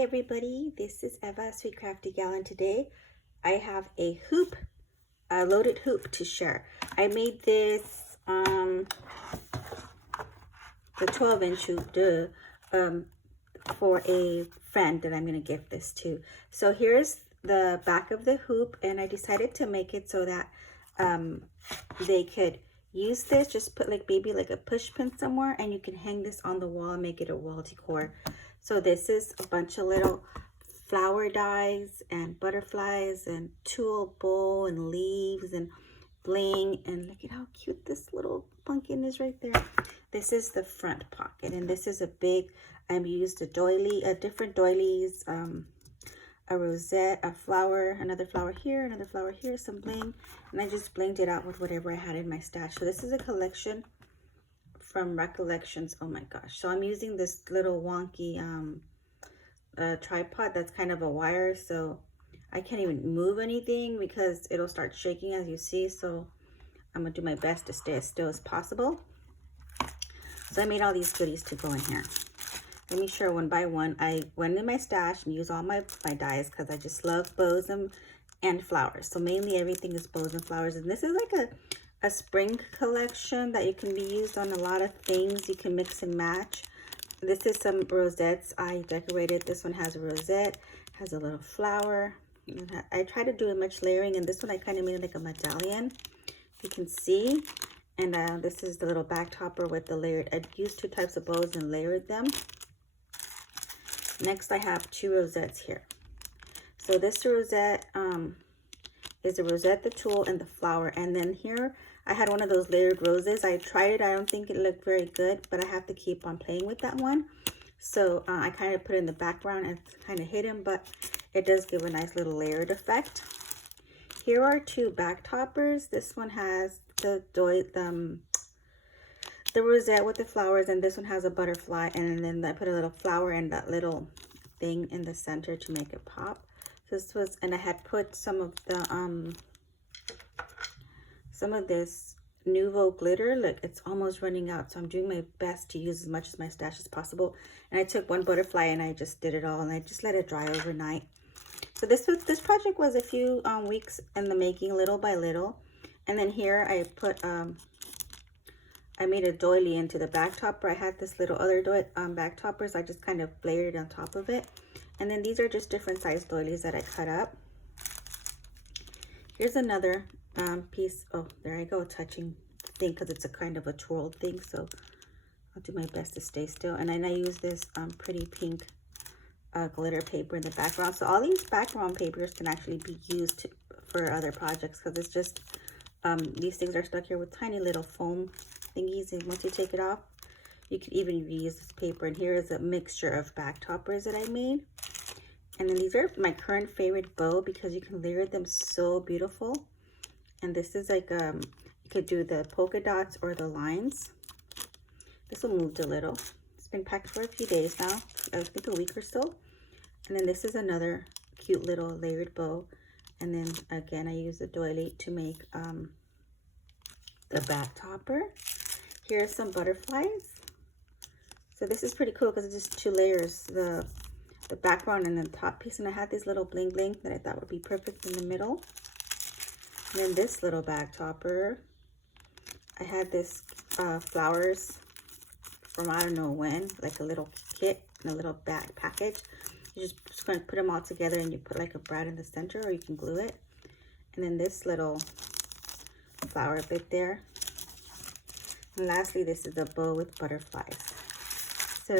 everybody, this is Eva, Sweet Crafty Gal, and today I have a loaded hoop to share. I made this, the 12-inch hoop, for a friend that I'm going to give this to. So here's the back of the hoop, and I decided to make it so that they could use this, just put maybe a push pin somewhere, and you can hang this on the wall and make it a wall decor. So this is a bunch of little flower dies and butterflies and tulle bowl and leaves and bling, and look at how cute this little pumpkin is right there. This is the front pocket, and this is a big, I used a doily, different doilies, a rosette, a flower, another flower here, some bling, and I just blinged it out with whatever I had in my stash. So this is a collection from Recollections. Oh my gosh. So I'm using this little wonky tripod that's kind of a wire, so I can't even move anything because it'll start shaking, as you see. So I'm gonna do my best to stay as still as possible. So I made all these goodies to go in here. Let me share one by one. I went in my stash and used all my dies because I just love bows and flowers. So mainly everything is bows and flowers. And this is like a spring collection that you can be used on a lot of things. You can mix and match. This is some rosettes I decorated. This one has a rosette, has a little flower. I try to do as much layering, and this one I kind of made like a medallion, you can see. And this is the little back topper with the layered. I used two types of bows and layered them. Next I have two rosettes here. So this rosette is a rosette, the tulle, and the flower. And then here I had one of those layered roses. I tried it. I don't think it looked very good, but I have to keep on playing with that one. So I kind of put it in the background and it's kind of hidden, but it does give a nice little layered effect. Here are two back toppers. This one has the rosette with the flowers, and this one has a butterfly, and then I put a little flower and that little thing in the center to make it pop. This was, and I had put some of this Nuvo glitter. Look, it's almost running out, so I'm doing my best to use as much of my stash as possible. And I took one butterfly and I just did it all, and I just let it dry overnight. So this project was a few weeks in the making, little by little. And then here I put I made a doily into the back topper. I had this little other back toppers. I just kind of layered it on top of it. And then these are just different size doilies that I cut up. Here's another piece. Oh, there I go, touching the thing because it's a kind of a twirled thing. So I'll do my best to stay still. And then I use this pretty pink glitter paper in the background. So all these background papers can actually be used for other projects because it's just, these things are stuck here with tiny little foam thingies, and once you take it off, you could even reuse this paper. And here is a mixture of back toppers that I made. And then these are my current favorite bow because you can layer them so beautiful. And this is like, you could do the polka dots or the lines. This one moved a little. It's been packed for a few days now, I think a week or so. And then this is another cute little layered bow. And then again, I use the doily to make the back topper. Here are some butterflies. So this is pretty cool because it's just two layers, the background and the top piece. And I had this little bling bling that I thought would be perfect in the middle. And then this little back topper, I had this flowers from I don't know when, like a little kit and a little back package. You just going to put them all together, and you put like a brad in the center, or you can glue it. And then this little flower bit there. And lastly, this is a bow with butterflies. So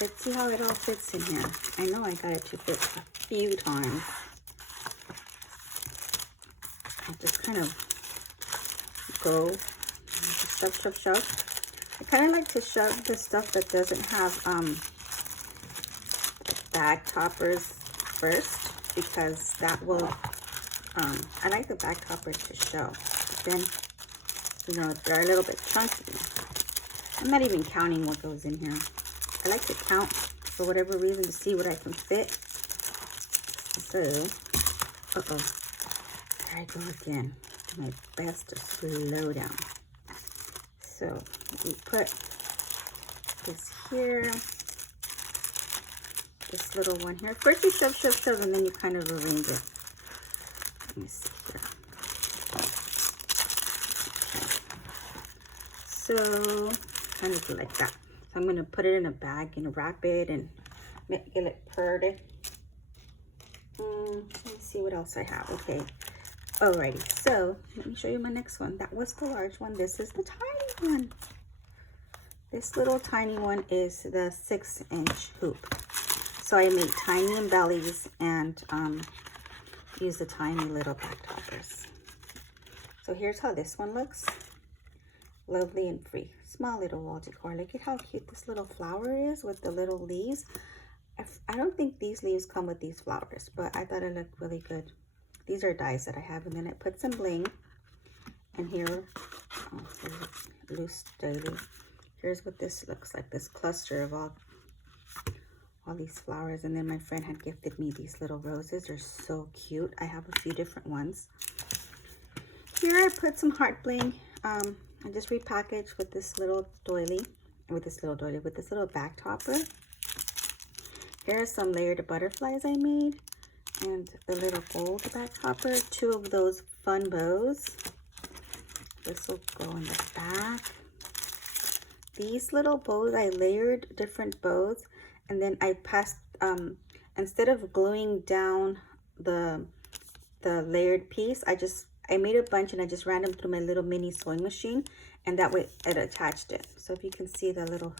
let's see how it all fits in here. I know I got it to fit a few times. I just kind of go shove. I kind of like to shove the stuff that doesn't have back toppers first, because that will I like the back toppers to show, but then, you know, they're a little bit chunky. I'm not even counting what goes in here. I like to count for whatever reason to see what I can fit. So, there I go again. Do my best to slow down. So we put this here. this little one here. First you shove, and then you kind of arrange it. Let me see here. So kind of like that. So I'm going to put it in a bag and wrap it and make it look pretty. Let me see what else I have. Okay. Alrighty. So let me show you my next one. That was the large one. This is the tiny one. This little tiny one is the 6-inch hoop. So I made tiny embellies and use the tiny little back toppers. So here's how this one looks. Lovely and free. Small little wall decor. Look at how cute this little flower is with the little leaves. I don't think these leaves come with these flowers, but I thought it looked really good. These are dies that I have, and then I put some bling. And here, loose doily. Here's what this looks like. This cluster of all these flowers. And then my friend had gifted me these little roses. They're so cute. I have a few different ones. Here I put some heart bling. I just repackaged with this little doily, with this little back topper. Here are some layered butterflies I made, and the little gold back topper. 2 of those fun bows. This will go in the back. These little bows, I layered different bows, and then I passed, instead of gluing down the layered piece, I made a bunch and I just ran them through my little mini sewing machine, and that way it attached it. So if you can see the little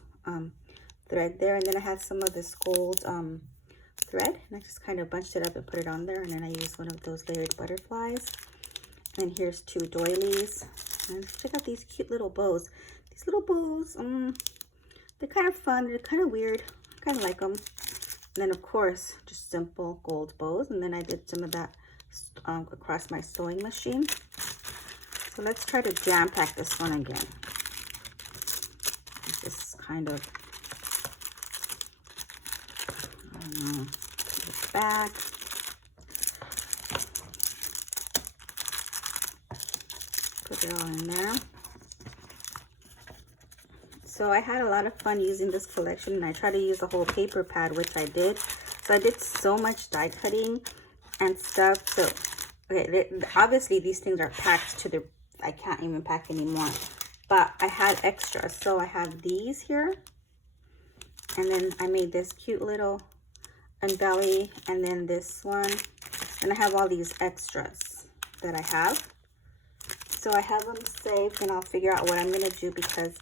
thread there, and then I had some of this gold thread, and I just kind of bunched it up and put it on there, and then I used one of those layered butterflies. And here's 2 doilies, and check out these cute little bows. These little bows, they're kind of fun, they're kind of weird, I kind of like them. And then of course just simple gold bows, and then I did some of that across my sewing machine. So let's try to jam pack this one again. This kind of, I don't know, back. Put it all in there. So I had a lot of fun using this collection, and I tried to use the whole paper pad, which I did. So I did so much die cutting and stuff. So okay, obviously these things are packed to the, I can't even pack anymore, but I had extras. So I have these here, and then I made this cute little unbelly, and then this one, and I have all these extras that I have. So I have them saved, and I'll figure out what I'm gonna do, because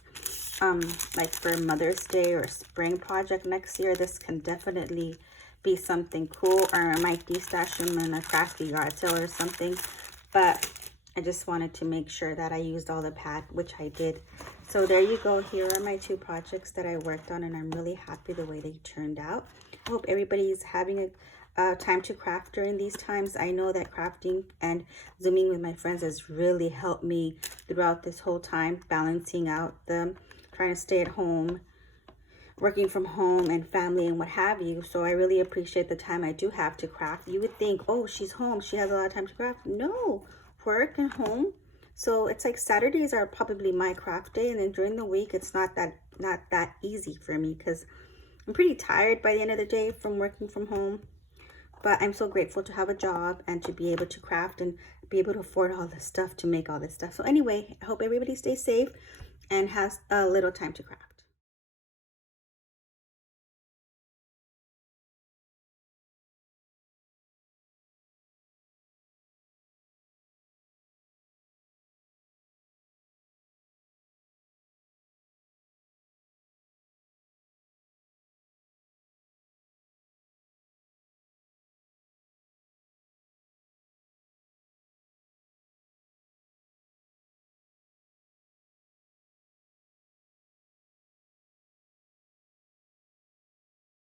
like for Mother's Day or spring project next year, this can definitely be something cool, or I might de-stash them in a crafty yard sale or something. But I just wanted to make sure that I used all the pad, which I did. So there you go. Here are my 2 projects that I worked on, and I'm really happy the way they turned out. I hope everybody's having a time to craft during these times. I know that crafting and Zooming with my friends has really helped me throughout this whole time, balancing out the trying to stay at home, working from home, and family and what have you. So I really appreciate the time I do have to craft. You would think, oh, she's home, she has a lot of time to craft. No, work and home. So it's like Saturdays are probably my craft day, and then during the week it's not that easy for me, because I'm pretty tired by the end of the day from working from home. But I'm so grateful to have a job and to be able to craft and be able to afford all this stuff, to make all this stuff. So anyway, I hope everybody stays safe and has a little time to craft.